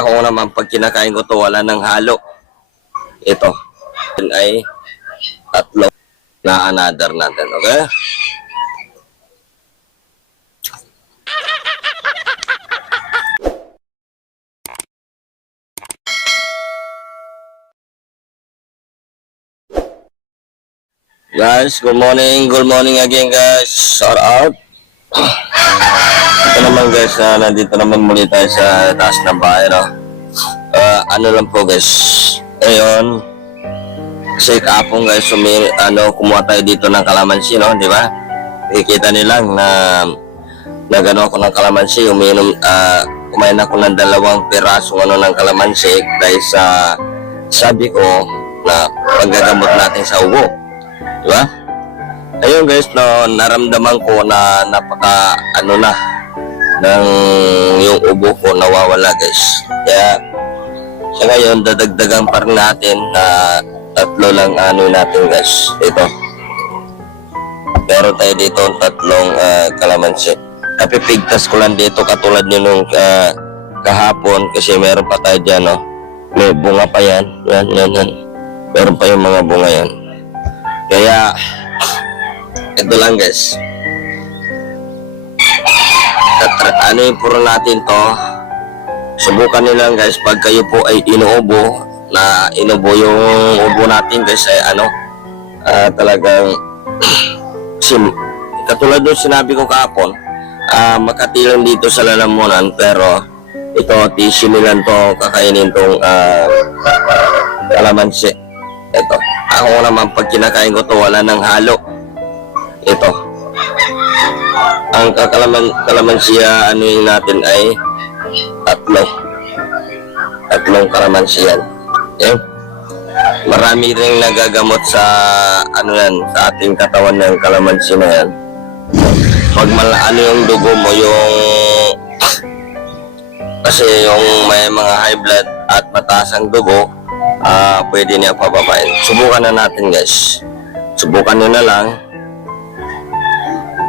Ako naman pag kinakain ko to, wala nang halo. Ito. Yun ay tatlo na another natin. Okay? Guys, good morning. Good morning again, guys. Shout out. Ito naman, guys, nandito naman muli tayo sa taas ng bahay, no? Ano lang po, guys. Ngayon, kasi kapong, guys, kumuha tayo dito ng kalamansi, no? Di ba? Nakikita nilang na gano'n ako ng kalamansi. Kumain ako ng 2 piraso ng kalamansi dahil sa sabi ko na paggagamot natin sa ubo. Diba? Ayun guys, no, naramdaman ko na napaka ng yung ubo ko nawawala guys. Kaya sa ngayon dadagdagan pa rin natin na 3 lang natin guys. Ito. Meron tayo dito 3 kalamansi. Napipigtas ko lang dito katulad nung kahapon kasi meron pa tayo dyan, no? May bunga pa yan. Yan. Meron pa yung mga bunga yan. Kaya, ito lang guys. Puro natin to. Subukan nyo lang guys, pag kayo po ay inuubo yung ubo natin guys ay talagang katulad nung sinabi ko kahapon, makati lang dito sa lalamunan, pero ito, tissue nilang to, kakainin tong kalamansi. Ito. Ako naman pag kinakain ko to, wala nang halo. Ito. Ang kalamansiya natin ay 3 kalamansiya. Okay? Marami ring nagagamot sa sa ating katawan ng kalamansi na yan. Pag yung dugo mo, kasi yung may mga high blood at mataas ang dugo, pwede niya pababain. Subukan na natin guys. Subukan nyo na lang.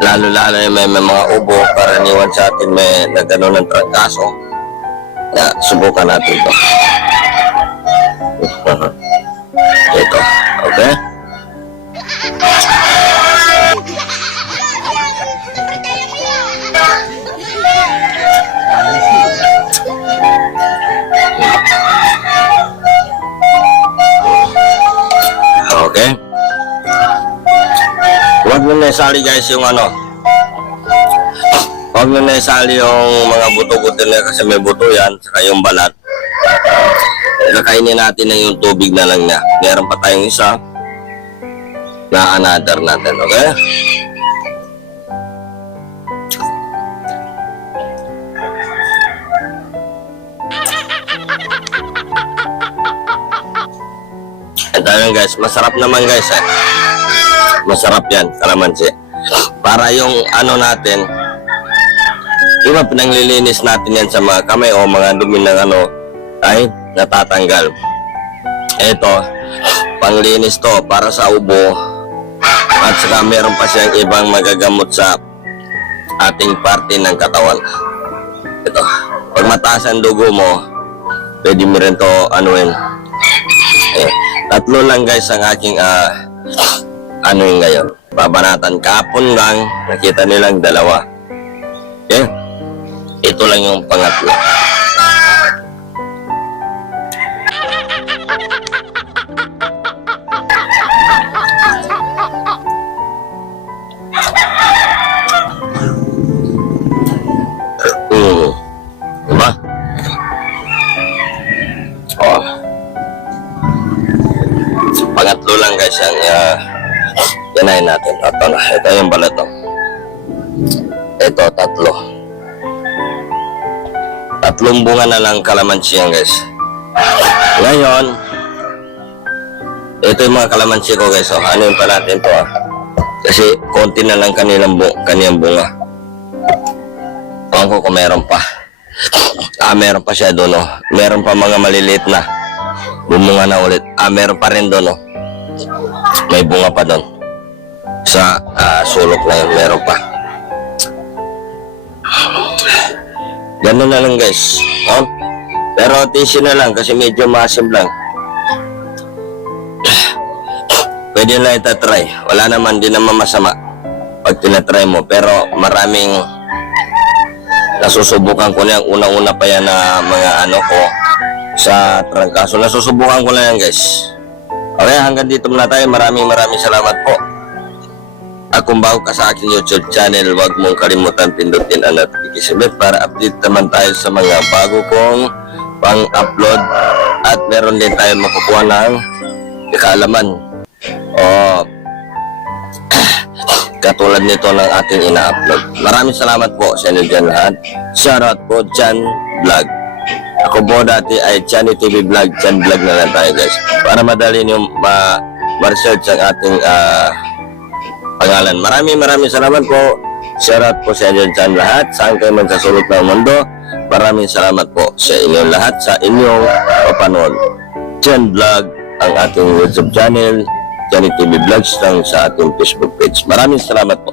Lalo may mga ubo, karaniwan sa atin may nagano ng trangkaso. Subukan natin to. Ito. Okay? Okay? Huwag nyo naisali guys yung huwag nyo naisali yung mga buto-buto nila kasi may buto yan, saka yung balat. Kakainin natin na yung tubig na lang niya. Meron pa tayong isa na another natin, okay? Ito yun guys, masarap naman guys masarap yan, kalamansi. Para yung natin, diba pinanglilinis natin yan sa mga kamay o mga dumi ng ay natatanggal. Ito, panglinis to para sa ubo at saka meron pa siyang ibang magagamot sa ating parte ng katawan. Ito, pag mataas ang dugo mo, pwede mo rin to tatlo lang guys ang aking ngayon. Babanatan kapon lang, nakita nilang 2. Okay? Ito lang yung pangatlo. Diba? Pangatlo lang guys ang ganahin natin. Ito yung balat. Ito 3 bunga na lang kalamansi yan guys. Ngayon, ito yung mga kalamansi ko guys. Anuin pa natin to kasi konti na lang kaniyang bunga. Ewan ko kung meron pa. Meron pa siya doon. Meron pa mga maliliit na. Bumunga na ulit. Meron pa rin doon. May bunga pa doon. Sa sulok na yun, meron pa. Ganun na lang guys. Pero tissue na lang kasi medyo masim lang. Pwede na itatry. Wala naman, di naman masama pag tinatry mo. Pero maraming nasusubukan ko na yan. Unang-una pa yan na mga ano ko sa trangkaso. Nasusubukan ko na yan, guys. Okay, hanggang dito muna tayo. Maraming salamat po. At kung bago ka sa aking YouTube channel, huwag mong kalimutan pindutin ang notification bell para update naman tayo sa mga bago kong pang-upload. At meron din tayo makukuha ng kaalaman. O katulad nito ng ating ina-upload. Maraming salamat po sa inyo dyan lahat. Shoutout po, Chan Vlog. Ako po dati ay Chani TV Vlog, Chan Vlog na lang tayo, guys. Para madali nyo ma-research ang ating pangalan. Maraming salamat po. Shoutout po sa inyo dyan lahat. Saan kayo man sa sulok ng mundo. Maraming salamat po sa inyong lahat sa inyong papanood. Chan Vlog ang ating YouTube channel. Chani TV Vlogs lang sa ating Facebook page. Maraming salamat po.